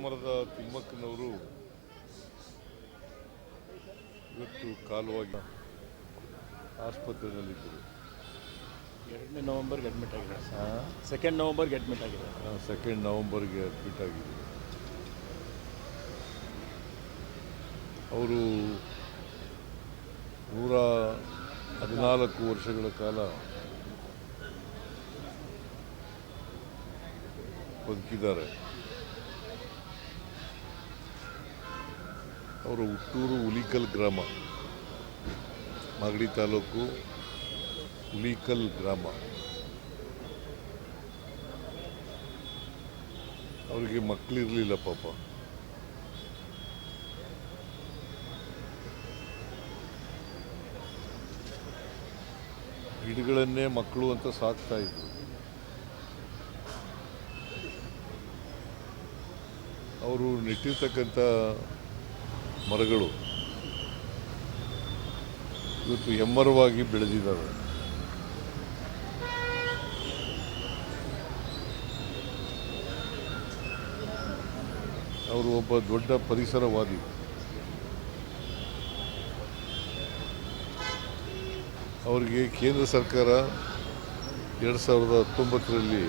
ಮರದ ತಿಮ್ಮಕ್ಕನವರು ಇವತ್ತು ಕಾಲುವಾಗಿ ಆಸ್ಪತ್ರೆಯಲ್ಲಿದ್ದರು ಎರಡನೇ ನವಂಬರ್ಗೆ ಅಡ್ಮಿಟ್ ಆಗಿದ್ದಾರೆ ಸೆಕೆಂಡ್ ನವಂಬರ್ಗೆ ಅಡ್ಮಿಟ್ ಆಗಿದೆ ಸೆಕೆಂಡ್ ನವಂಬರ್ಗೆ ಅಡ್ಮಿಟ್ ಆಗಿದೆ ಅವರು ನೂರ ಹದಿನಾಲ್ಕು ವರ್ಷಗಳ ಕಾಲ ಬದುಕಿದ್ದಾರೆ ಅವರ ಹುಟ್ಟೂರು ಹುಲಿಕಲ್ ಗ್ರಾಮ ಮಾಗಡಿ ತಾಲೂಕು ಹುಲಿಕಲ್ ಗ್ರಾಮ ಅವರಿಗೆ ಮಕ್ಕಳಿರಲಿಲ್ಲ ಪಾಪ ಗಿಡಗಳನ್ನೇ ಮಕ್ಕಳು ಅಂತ ಸಾಕ್ತಾ ಇದ್ರು ಅವರು ನೆಟ್ಟಿರ್ತಕ್ಕಂಥ ಮರಗಳು ಇವತ್ತು ಹೆಮ್ಮರವಾಗಿ ಬೆಳೆದಿದ್ದಾವೆ ಅವರು ಒಬ್ಬ ದೊಡ್ಡ ಪರಿಸರವಾದಿ ಅವರಿಗೆ ಕೇಂದ್ರ ಸರ್ಕಾರ ಎರಡು ಸಾವಿರದ ಹತ್ತೊಂಬತ್ತರಲ್ಲಿ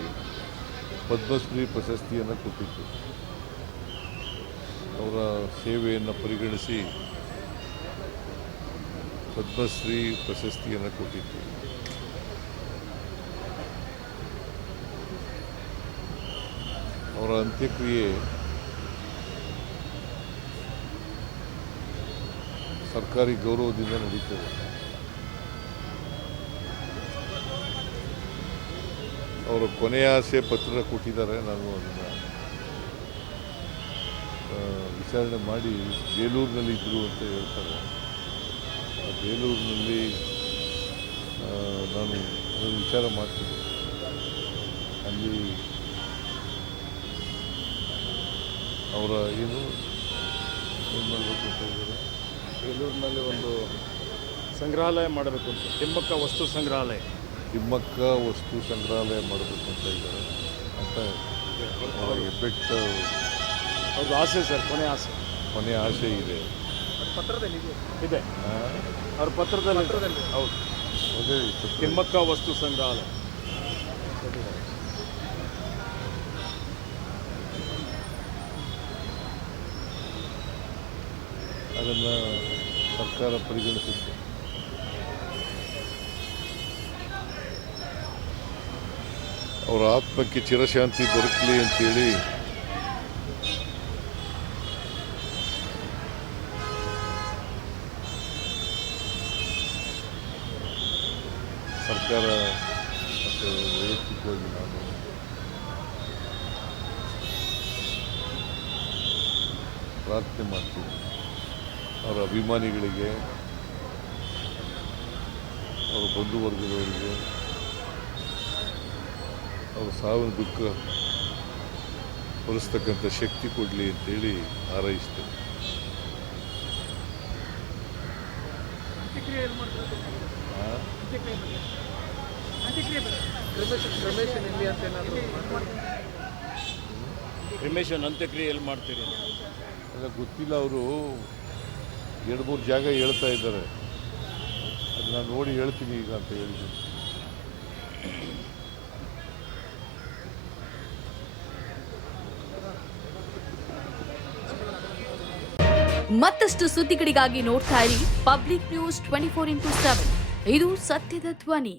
ಪದ್ಮಶ್ರೀ ಪ್ರಶಸ್ತಿಯನ್ನು ಕೊಟ್ಟಿತ್ತು ಅವರ ಸೇವೆಯನ್ನು ಪರಿಗಣಿಸಿ ಪದ್ಮಶ್ರೀ ಪ್ರಶಸ್ತಿಯನ್ನು ಕೊಟ್ಟಿತ್ತು ಅವರ ಅಂತ್ಯಕ್ರಿಯೆ ಸರ್ಕಾರಿ ಗೌರವದಿಂದ ನಡೀತದೆ ಅವರ ಕೊನೆಯ ಆಸೆ ಪತ್ರ ಕೊಟ್ಟಿದ್ದಾರೆ ನಾನು ಅದನ್ನು ವಿಚಾರಣೆ ಮಾಡಿ ಬೇಲೂರಿನಲ್ಲಿ ಇದ್ದರು ಅಂತ ಹೇಳ್ತಾರೆ ಆ ಬೇಲೂರಿನಲ್ಲಿ ನಾನು ಅದನ್ನು ವಿಚಾರ ಮಾಡ್ತೀನಿ ಅಲ್ಲಿ ಅವರ ಏನು ಏನು ಮಾಡಬೇಕು ಅಂತ ಹೇಳಿದರೆ ಬೇಲೂರಿನಲ್ಲಿ ಒಂದು ಸಂಗ್ರಹಾಲಯ ಮಾಡಬೇಕು ಅಂತ ತಿಮ್ಮಕ್ಕ ವಸ್ತು ಸಂಗ್ರಹಾಲಯ ತಿಮ್ಮಕ್ಕ ವಸ್ತು ಸಂಗ್ರಹಾಲಯ ಮಾಡಬೇಕು ಅಂತ ಇದ್ದಾರೆ ಅಂತ ಹೆಬ್ಬೆಟ್ಟು ಅವ್ರದ್ದು ಆಸೆ ಸರ್ ಕೊನೆ ಆಸೆ ಕೊನೆ ಆಸೆ ಇದೆ ಪತ್ರದಲ್ಲಿ ಇದೆ ಅವ್ರ ಪತ್ರದಲ್ಲಿ ಹೌದು ತಿಮ್ಮಕ್ಕ ವಸ್ತು ಸಂಗ್ರಹಾಲಯ ಅದನ್ನು ಸರ್ಕಾರ ಪರಿಗಣಿಸುತ್ತೆ ಅವರ ಆತ್ಮಕ್ಕೆ ಚಿರಶಾಂತಿ ದೊರಕಲಿ ಅಂತೇಳಿ ಸರ್ಕಾರ ಮತ್ತು ವೈಯಕ್ತಿಕವಾಗಿ ನಾನು ಪ್ರಾರ್ಥನೆ ಮಾಡ್ತೀನಿ ಅವರ ಅಭಿಮಾನಿಗಳಿಗೆ ಅವರ ಬಂಧುವರ್ಗದವರಿಗೆ ಅವರ ಸಾವಿನ ದುಃಖ ಹೊರಿಸ್ತಕ್ಕಂಥ ಶಕ್ತಿ ಕೊಡಲಿ ಅಂತೇಳಿ ಹಾರೈಸ್ತೇನೆ ಕ್ರಿಮೇಶನ್ ಅಂತ್ಯಕ್ರಿಯೆಯಲ್ಲಿ ಮಾಡ್ತೀರಿ ಅಲ್ಲ ಗೊತ್ತಿಲ್ಲ ಅವರು ಎರಡು ಮೂರು ಜಾಗ ಹೇಳ್ತಾ ಇದ್ದಾರೆ ಅದನ್ನ ನೋಡಿ ಹೇಳ್ತೀನಿ ಈಗ ಅಂತ ಹೇಳಿದ್ರು ಮತ್ತಷ್ಟು ಸುದ್ದಿಗಳಿಗಾಗಿ ನೋಡ್ತಾ ಇರಿ public news twenty four into seven ಇದು ಸತ್ಯದ ಧ್ವನಿ